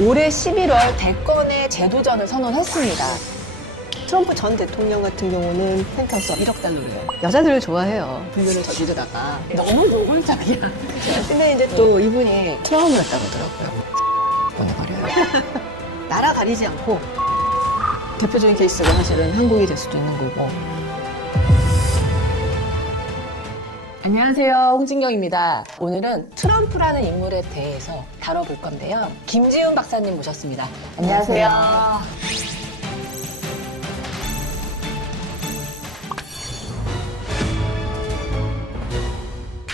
올해 11월 대권의 재도전을 선언했습니다. 트럼프 전 대통령 같은 경우는 펜트하우스 1억 달러래요. 여자들을 좋아해요. 불륜을 저지르다가. 너무 노골적이야. 근데 이제 또 이분이 트라우마였다고 하더라고요. 보내버려요. 나라 가리지 않고 대표적인 케이스가 사실은 한국이 될 수도 있는 거고. 안녕하세요, 홍진경입니다. 오늘은 트럼프라는 인물에 대해서 다뤄볼 건데요. 김지훈 박사님 모셨습니다. 안녕하세요.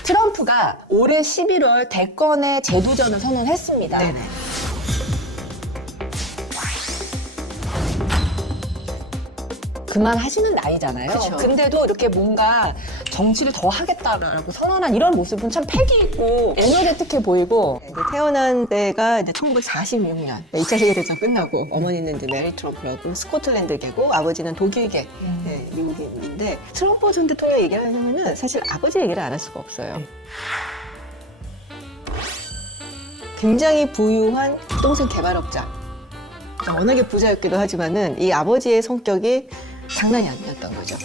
트럼프가 올해 11월 대권의 재도전을 선언했습니다. 네네. 그만하시는 나이잖아요. 그쵸. 근데도 이렇게 뭔가 정치를 더 하겠다라고 선언한 이런 모습은 참 패기 있고 에너제틱해 보이고. 이제 태어난 때가 이제 1946년 2차 세계대전 끝나고 어머니는 이제 메리 트럼프라고 스코틀랜드계고 아버지는 독일계 네, 미국인인데 트럼프 전 대통령 얘기를 하려면 사실 아버지 얘기를 안 할 수가 없어요. 굉장히 부유한 동생 개발업자. 워낙에 부자였기도 하지만은 이 아버지의 성격이 장난이 아니었던 거죠.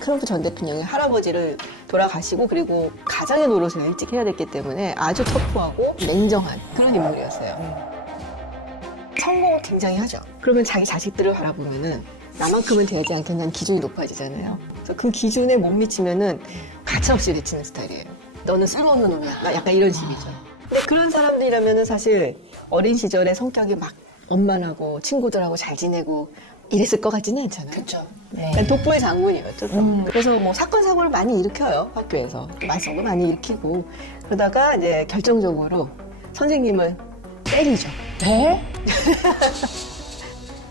트럼프 전 대통령이 할아버지를 돌아가시고 그리고 가장의 노릇을 일찍 해야 됐기 때문에 아주 터프하고 냉정한 그런 인물이었어요. 성공을 굉장히 하죠. 그러면 자기 자식들을 바라보면은 나만큼은 돼야지 않겠냐는 기준이 높아지잖아요. 그래서 그 기준에 못 미치면은 가차없이 내치는 스타일이에요. 너는 쓸모없는 놈이야. 약간 이런 식이죠. 근데 그런 사람들이라면은 사실 어린 시절에 성격이 막 엄마하고 친구들하고 잘 지내고 이랬을 것 같지는 않잖아요. 그렇죠. 네. 독보의 장군이었죠. 그래서 뭐 사건 사고를 많이 일으켜요. 학교에서 말썽도 많이 일으키고 그러다가 이제 결정적으로 선생님을 때리죠. 네?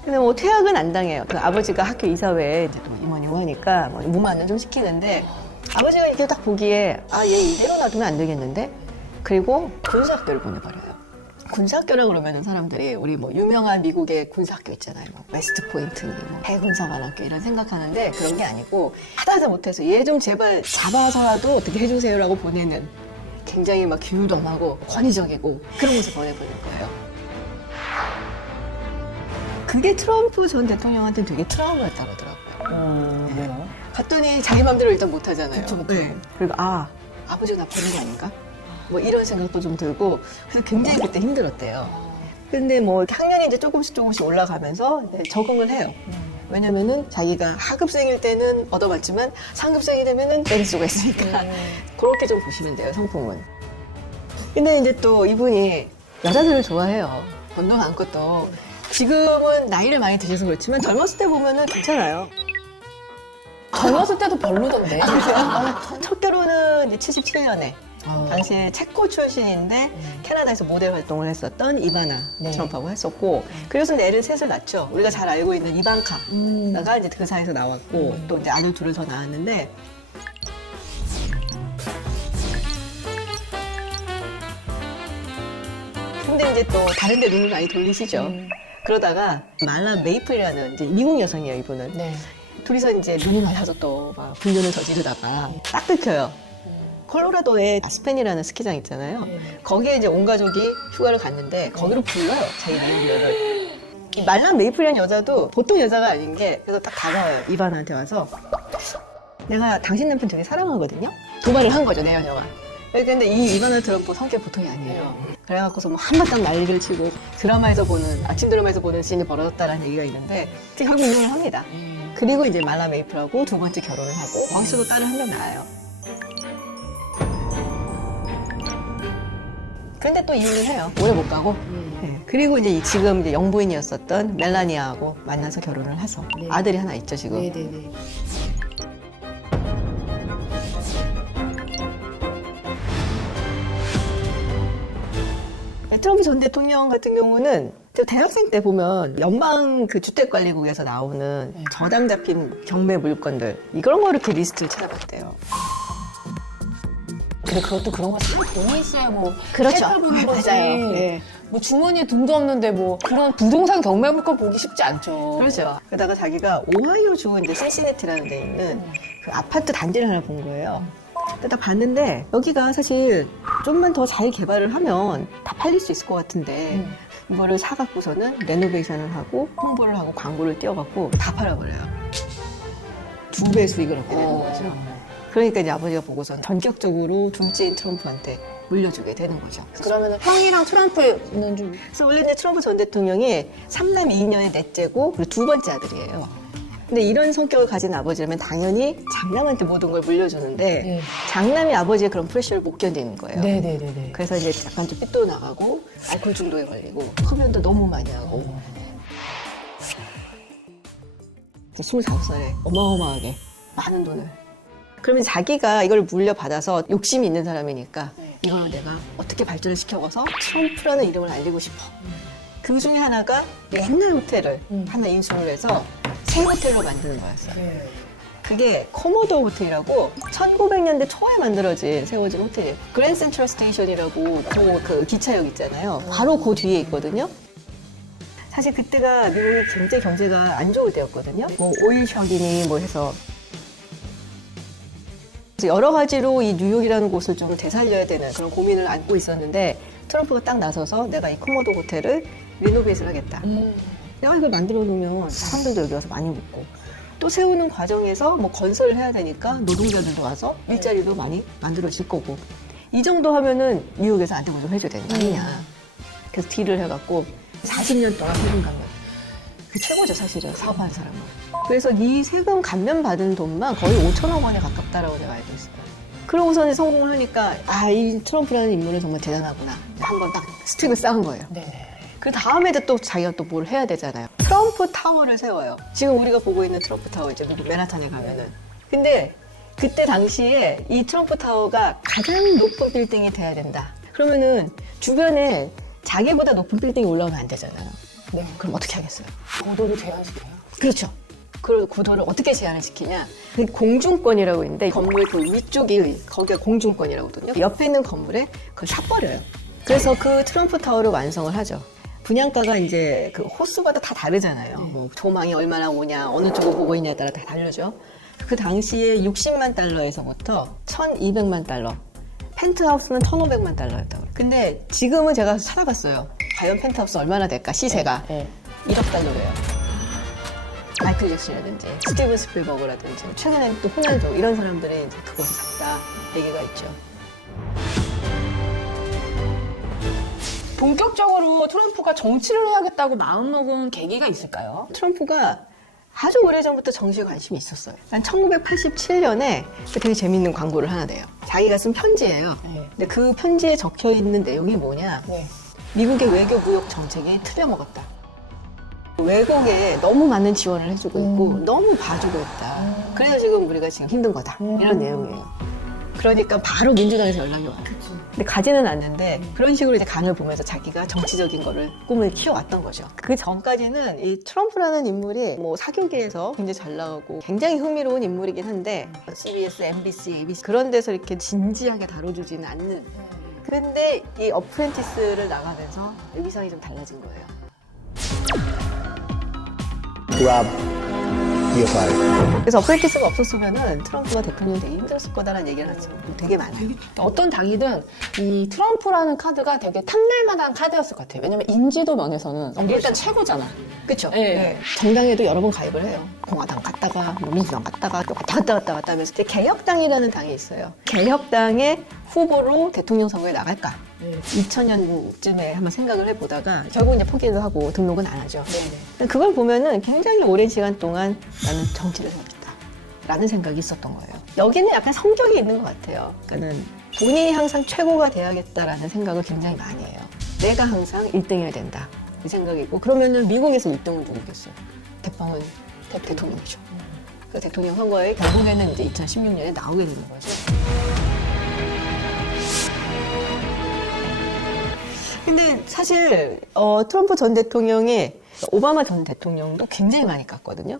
근데 뭐 퇴학은 안 당해요. 그 아버지가 학교 이사회에 이제 또 임원이고 하니까 뭐 무마는 좀 시키는데 아버지가 이렇게 딱 보기에 얘 이대로 놔두면 안 되겠는데 그리고 군사학교를 보내버려요. 군사학교라 그러면 사람들이 우리 뭐 유명한 미국의 군사학교 있잖아요. 뭐 웨스트 포인트, 뭐 해군사관학교 이런 생각하는데 그런 게 아니고 하다 못해서 얘 좀 제발 잡아서라도 어떻게 해주세요라고 보내는 굉장히 막 규dom하고 권위적이고 그런 곳에 보내버린 거예요. 그게 트럼프 전 대통령한테는 되게 트라우마였다고 하더라고요. 왜요? 갔더니 자기 맘대로 일단 못 하잖아요. 그쵸. 그리고 아버지가 나 보는 게 아닌가? 뭐 이런 생각도 좀 들고 그래서 굉장히 그때 힘들었대요. 근데 뭐 학년이 이제 조금씩 올라가면서 이제 적응을 해요. 왜냐면은 자기가 하급생일 때는 얻어맞지만 상급생이 되면은 때릴 수가 있으니까 그렇게 좀 보시면 돼요, 성품은. 근데 이제 또 이분이 여자들을 좋아해요. 돈도 많고 또 지금은 나이를 많이 드셔서 그렇지만 젊었을 때 보면은 괜찮아요. 젊었을 때도 별로던데. 첫 결혼은 이제 77년에 당시에 체코 출신인데 캐나다에서 모델 활동을 했었던 이바나 네. 트럼프하고 했었고 그래서 애를 셋을 낳죠. 우리가 잘 알고 있는 이방카가 이제 그 사이에서 나왔고 또 이제 아들 둘을 더 낳았는데 근데 이제 또 다른 데 눈을 많이 돌리시죠. 그러다가 말라 메이플이라는 이제 미국 여성이에요, 이분은. 네. 둘이서 이제 눈이 맞아서 또 막 불륜을 저지르다가 딱 끊겨요. 콜로라도에 아스펜이라는 스키장 있잖아요. 거기에 이제 온 가족이 휴가를 갔는데 거기로 불러요, 자기 남편을. 이 말란 메이플이라는 여자도 보통 여자가 아닌 게 그래서 딱 다가와요, 이반한테 와서. 내가 당신 남편 되게 사랑하거든요. 도발을 한 거죠, 내연 영화. 근데 이 이바나 트럼프 성격 보통이 아니에요. 그래갖고서 뭐 한바탕 난리를 치고 아침 드라마에서 보는 씬이 벌어졌다라는 얘기가 있는데 결국 이혼을 합니다. 그리고 이제 말라 메이플하고 두 번째 결혼을 하고 거기서도 딸을 한 명 낳아요. 근데 또 이혼을 해요. 오래 못 가고. 네. 그리고 이제 지금 이제 영부인이었었던 멜라니아하고 만나서 결혼을 해서 네. 아들이 하나 있죠, 지금. 네네네. 트럼프 전 대통령 같은 경우는 저 대학생 때 보면 연방 그 주택관리국에서 나오는 저당 잡힌 경매 물건들 이런 거 이렇게 리스트를 찾아봤대요. 근데 그것도 그런 거 참 돈이 있어야 뭐 그렇죠. 살펴보는 거지. 맞아요. 네. 뭐 주머니에 돈도 없는데 뭐 그런 부동산 경매 물건 보기 쉽지 않죠. 그렇죠. 그러다가 자기가 오하이오주 이제 신시내티라는 데 있는 그 아파트 단지를 하나 본 거예요. 근데 딱 봤는데 여기가 사실 좀만 더 잘 개발을 하면 다 팔릴 수 있을 것 같은데 이거를 사갖고서는 레노베이션을 하고 홍보를 하고 광고를 띄워갖고 다 팔아버려요. 2배 수익을 얻게 되는 거죠. 그러니까 이제 아버지가 보고서는 전격적으로 둘째인 트럼프한테 물려주게 되는 거죠. 그러면 형이랑 트럼프는 좀 그래서 원래 이제 트럼프 전 대통령이 3남 2년의 넷째고 그리고 두 번째 아들이에요. 근데 이런 성격을 가진 아버지라면 당연히 장남한테 모든 걸 물려주는데 네. 장남이 아버지의 그런 프레셔를 못 견디는 거예요. 네네네네. 그래서 이제 약간 좀 삐뚤어 나가고 알코올 중독에 걸리고 흡연도 너무 많이 하고 이제 25살에 어마어마하게 많은 돈을 그러면 자기가 이걸 물려받아서 욕심이 있는 사람이니까 이걸 내가 어떻게 발전을 시켜서 트럼프라는 이름을 알리고 싶어. 그 중에 하나가 옛날 호텔을 하나 인수를 해서 새 호텔로 만드는 거였어요. 그게 코모도 호텔이라고 1900년대 초에 만들어진 세워진 호텔이에요. 그랜드 센트럴 스테이션이라고 그 기차역 있잖아요. 바로 그 뒤에 있거든요. 사실 그때가 미국이 굉장히 경제가 안 좋을 때였거든요. 뭐 오일 셔기니 뭐 해서 여러 가지로 이 뉴욕이라는 곳을 좀 되살려야 되는 그런 고민을 안고 있었는데 트럼프가 딱 나서서 내가 이 코모도 호텔을 리노베이트를 하겠다. 내가 이걸 만들어 놓으면 사람들도 여기 와서 많이 묵고 또 세우는 과정에서 뭐 건설을 해야 되니까 노동자들도 와서 일자리도 많이 만들어질 거고 이 정도 하면은 뉴욕에서 안되고 좀 해줘야 되는 거 아니냐. 그래서 딜을 해갖고 40년 동안 세금 감면 그 최고죠 사실은 사업하는 사람은. 그래서 이 세금 감면 받은 돈만 거의 5천억 원에 가깝다라고 제가 알고 있어요. 그러고서는 성공을 하니까 이 트럼프라는 인물은 정말 대단하구나. 한번 딱 스틱을 쌓은 거예요. 네네. 그 다음에도 또 자기가 또 뭘 해야 되잖아요. 트럼프 타워를 세워요. 지금 우리가 보고 있는 트럼프 타워 이제 맨하탄에 가면은. 근데 그때 당시에 이 트럼프 타워가 가장 높은 빌딩이 돼야 된다. 그러면은 주변에 자기보다 높은 빌딩이 올라오면 안 되잖아요. 네. 그럼 어떻게 하겠어요? 고도를 제한시켜요. 그렇죠. 그 구도를 어떻게 제한을 시키냐? 그 공중권이라고 있는데 건물 그 위쪽이 거기가 공중권이라거든요. 옆에 있는 건물에 그걸 사버려요. 그래서 그 트럼프 타워를 완성을 하죠. 분양가가 이제 그 호수마다 다 다르잖아요. 뭐 조망이 얼마나 오냐, 어느 쪽을 보고 있냐에 따라 다 다르죠. 그 당시에 60만 달러에서부터 1,200만 달러, 펜트하우스는 1,500만 달러였다고. 근데 지금은 제가 찾아봤어요. 과연 펜트하우스 얼마나 될까? 시세가 1억 달러래요. 마이클 잭슨이라든지 스티븐 스필버그라든지 최근에는 또 호날두 이런 사람들이 이제 그것을 샀다 얘기가 있죠. 본격적으로 트럼프가 정치를 해야겠다고 마음먹은 계기가 있을까요? 트럼프가 아주 오래전부터 정치에 관심이 있었어요. 난 1987년에 되게 재밌는 광고를 하나 내요. 자기가 쓴 편지예요. 근데 그 편지에 적혀 있는 내용이 뭐냐? 미국의 외교 무역 정책이 틀려먹었다. 외국에 너무 많은 지원을 해주고 있고 너무 봐주고 있다. 그래서 지금 우리가 지금 힘든 거다. 이런 내용이에요. 그러니까 바로 민주당에서 연락이 와요. 근데 가지는 않는데 그런 식으로 이제 간을 보면서 자기가 정치적인 거를 꿈을 키워왔던 거죠. 그 전까지는 이 트럼프라는 인물이 뭐 사교계에서 굉장히 잘 나가고 굉장히 흥미로운 인물이긴 한데 CBS, MBC, ABC 그런 데서 이렇게 진지하게 다뤄주지는 않는. 그런데 이 어프렌티스를 나가면서 위상이 좀 달라진 거예요. Rob, you're fired. 그래서 어프렌티스가 없었으면은 트럼프가 대통령 되기 힘들었을 거다라는 얘기를 하죠. 되게 많아요. 어떤 당이든 이 트럼프라는 카드가 되게 탐낼만한 카드였을 것 같아요. 왜냐면 인지도 면에서는 일단 최고잖아. 그렇죠. 네. 정당에도 여러 번 가입을 해요. 공화당 갔다가 뭐 민주당 갔다가 또 갔다 하면서 이제 개혁당이라는 당이 있어요. 개혁당의 후보로 대통령 선거에 나갈까? 2000년쯤에 한번 생각을 해보다가 결국 이제 포기를 하고 등록은 안 하죠. 그걸 보면은 굉장히 오랜 시간 동안 나는 정치를 해야겠다 라는 생각이 있었던 거예요. 여기는 약간 성격이 있는 것 같아요. 그러니까는 본인이 항상 최고가 돼야겠다라는 생각을 굉장히 많이 해요. 내가 항상 1등이어야 된다 이 생각이고 그러면은 미국에서 1등은 누구겠어요? 대빵은 대통령이죠. 그 대통령 선거에 결국에는 이제 2016년에 나오게 되는 거죠. 근데 사실 트럼프 전 대통령이 오바마 전 대통령도 굉장히 많이 깠거든요.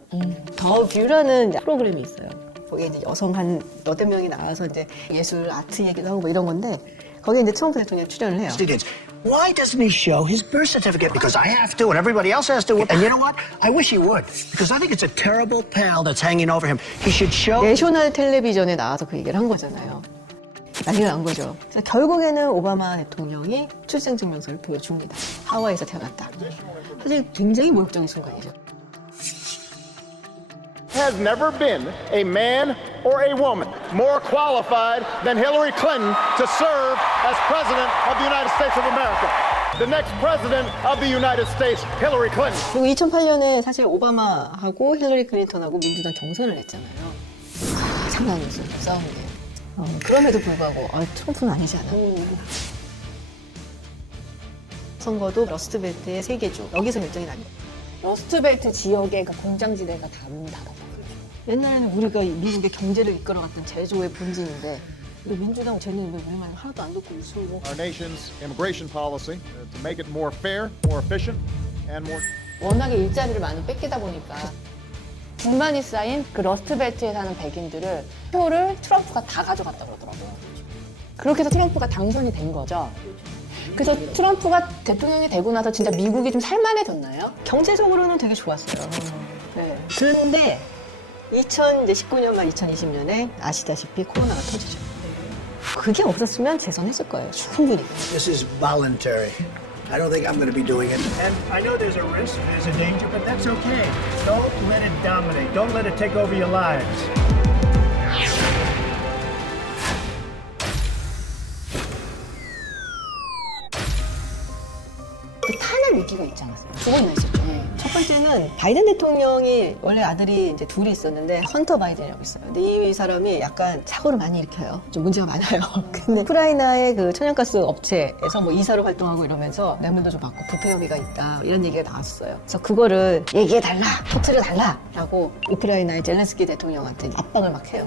더 뷰라는 프로그램이 있어요. 거기에 이제 여성 한 8명이 나와서 이제 예술, 아트 얘기도 하고 뭐 이런 건데 거기에 이제 트럼프 대통령이 출연을 해요. Why doesn't he show his birth certificate? Because I have to and everybody else has to. And you know what? I wish he would. Because I think it's a terrible pall that's hanging over him. He should show. 내셔널 텔레비전에 나와서 그 얘기를 한 거잖아요. 난리가 난 거죠. 그래서 결국에는 오바마 대통령이 출생 증명서를 보여줍니다. 하와이에서 태어났다. 사실 굉장히 모욕적인 순간이죠. Has never been a man or a woman more qualified than Hillary Clinton to serve as President of the United States of America. The next President of the United States, Hillary Clinton. 그리고 2008년에 사실 오바마하고 힐러리 클린턴하고 민주당 경선을 했잖아요. 장난 아니었어요, 싸움이. 그럼에도 불구하고 트럼프는 아니지 않아. 선거도 러스트벨트의 3개 주 여기서 결정이 납니다. 러스트벨트 지역의 그 공장지대가 다 문 닫았다. 옛날에는 우리가 미국의 경제를 이끌어갔던 제조의 본진인데 우리 민주당 쟤는 왜 말 하나도 안 듣고 있고 Our nation's immigration policy to make it more fair, more efficient, and more. 워낙에 일자리를 많이 뺏기다 보니까 불만이 쌓인 그 러스트벨트에 사는 백인들을 표를 트럼프가 다 가져갔다고 그러더라고요. 그렇게 해서 트럼프가 당선이 된 거죠. 그래서 트럼프가 대통령이 되고 나서 진짜 미국이 좀 살만해졌나요? 경제적으로는 되게 좋았어요. 네. 그런데 2019년 말 2020년에 아시다시피 코로나가 터지죠. 그게 없었으면 재선했을 거예요. 충분히. This is voluntary. I don't think I'm going to be doing it. And I know there's a risk, there's a danger, but that's okay. Don't let it dominate. Don't let it take over your lives. 그 탄핵 위기가 있지 않았어요? 두 번이나 있었죠. 첫 번째는 바이든 대통령이 원래 아들이 이제 둘이 있었는데 헌터 바이든이라고 있어요. 근데 이 사람이 약간 사고를 많이 일으켜요. 좀 문제가 많아요. 근데 우크라이나의 그 천연가스 업체에서 뭐 이사로 활동하고 이러면서 뇌물도 좀 받고 부패 혐의가 있다 이런 얘기가 나왔어요. 그래서 그거를 얘기해달라, 터트려달라라고 우크라이나의 젤렌스키 대통령한테 압박을 막 해요.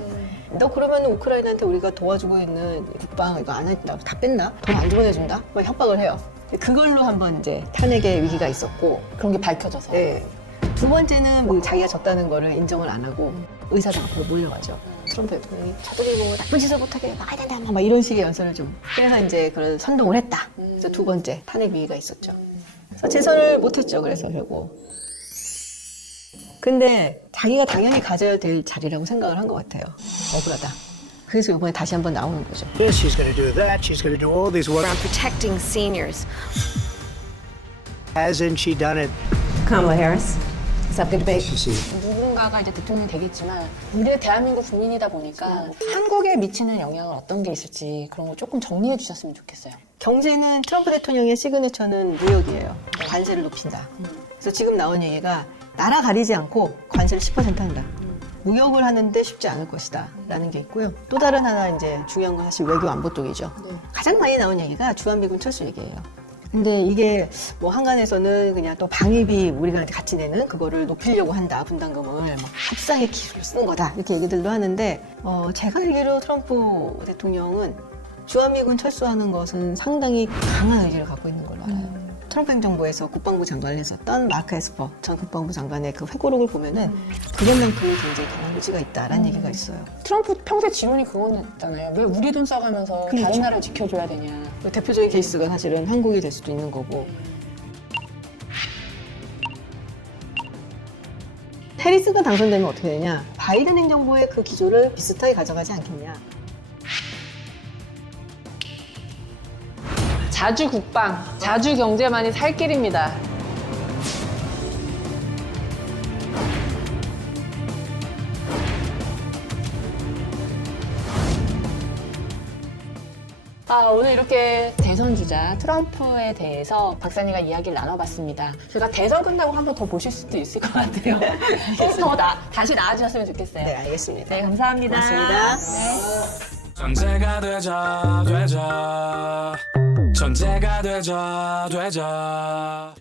너 그러면 우크라이나한테 우리가 도와주고 있는 국방 이거 안 했다, 다 뺐나? 돈 안 지원해준다? 막 협박을 해요. 그걸로 한번 이제 탄핵의 위기가 있었고 그런 게 밝혀져서. 네. 두 번째는 뭐 자기가 졌다는 거를 인정을 안 하고 의사당 앞으로 몰려가죠. 트럼프 대통령이 저들이 뭐 나쁜 짓을 못하게 막아야 된다 막 이런 식의 연설을 좀 그래서 이제 그런 선동을 했다. 그래서 두 번째 탄핵 위기가 있었죠. 그래서 재선을 못했죠. 그래서 결국. 근데 자기가 당연히 가져야 될 자리라고 생각을 한 것 같아요. 억울하다. 그래서 이번에 다시 한번 나오는 거죠. This, she's going to do that. She's going to do all these. What around protecting seniors. hasn't she done it? Kamala Harris. Let's have a good debate. 누군가가 이제 대통령이 되겠지만 우리가 대한민국 국민이다 보니까 한국에 미치는 영향은 어떤 게 있을지 그런 거 조금 정리해 주셨으면 좋겠어요. 경제는 트럼프 대통령의 시그니처는 무역이에요. 관세를 높인다. 그래서 지금 나온 얘기가 나라 가리지 않고 관세를 10% 한다. 무역을 하는데 쉽지 않을 것이다 라는 게 있고요. 또 다른 하나 이제 중요한 건 사실 외교 안보 쪽이죠. 가장 많이 나온 얘기가 주한미군 철수 얘기예요. 근데 이게 뭐 한간에서는 그냥 또 방위비 우리가 같이 내는 그거를 높이려고 한다. 분담금을 막 협상의 기술을 쓰는 거다. 이렇게 얘기들도 하는데 제가 알기로 트럼프 대통령은 주한미군 철수하는 것은 상당히 강한 의지를 갖고 있는 걸로 알아요. 트럼프 행정부에서 국방부 장관을 했었던 마크 에스퍼 전 국방부 장관의 그 회고록을 보면은 그것만큼 굉장히 강한 의지가 있다라는 얘기가 있어요. 트럼프 평소에 지론이 그거였잖아요. 왜 우리 돈 써가면서 그렇죠. 다른 나라를 지켜줘야 되냐. 대표적인 케이스가 사실은 한국이 될 수도 있는 거고. 해리스가 당선되면 어떻게 되냐? 바이든 행정부의 그 기조를 비슷하게 가져가지 않겠냐? 자주 국방, 자주 경제만이 살 길입니다. 오늘 이렇게 대선 주자 트럼프에 대해서 박사님과 이야기를 나눠봤습니다. 제가 대선 끝나고 한 번 더 보실 수도 있을 것 같아요. 다시 나와주셨으면 좋겠어요. 네, 알겠습니다. 네, 감사합니다. 고맙습니다. 전제가 되자 천재가 되자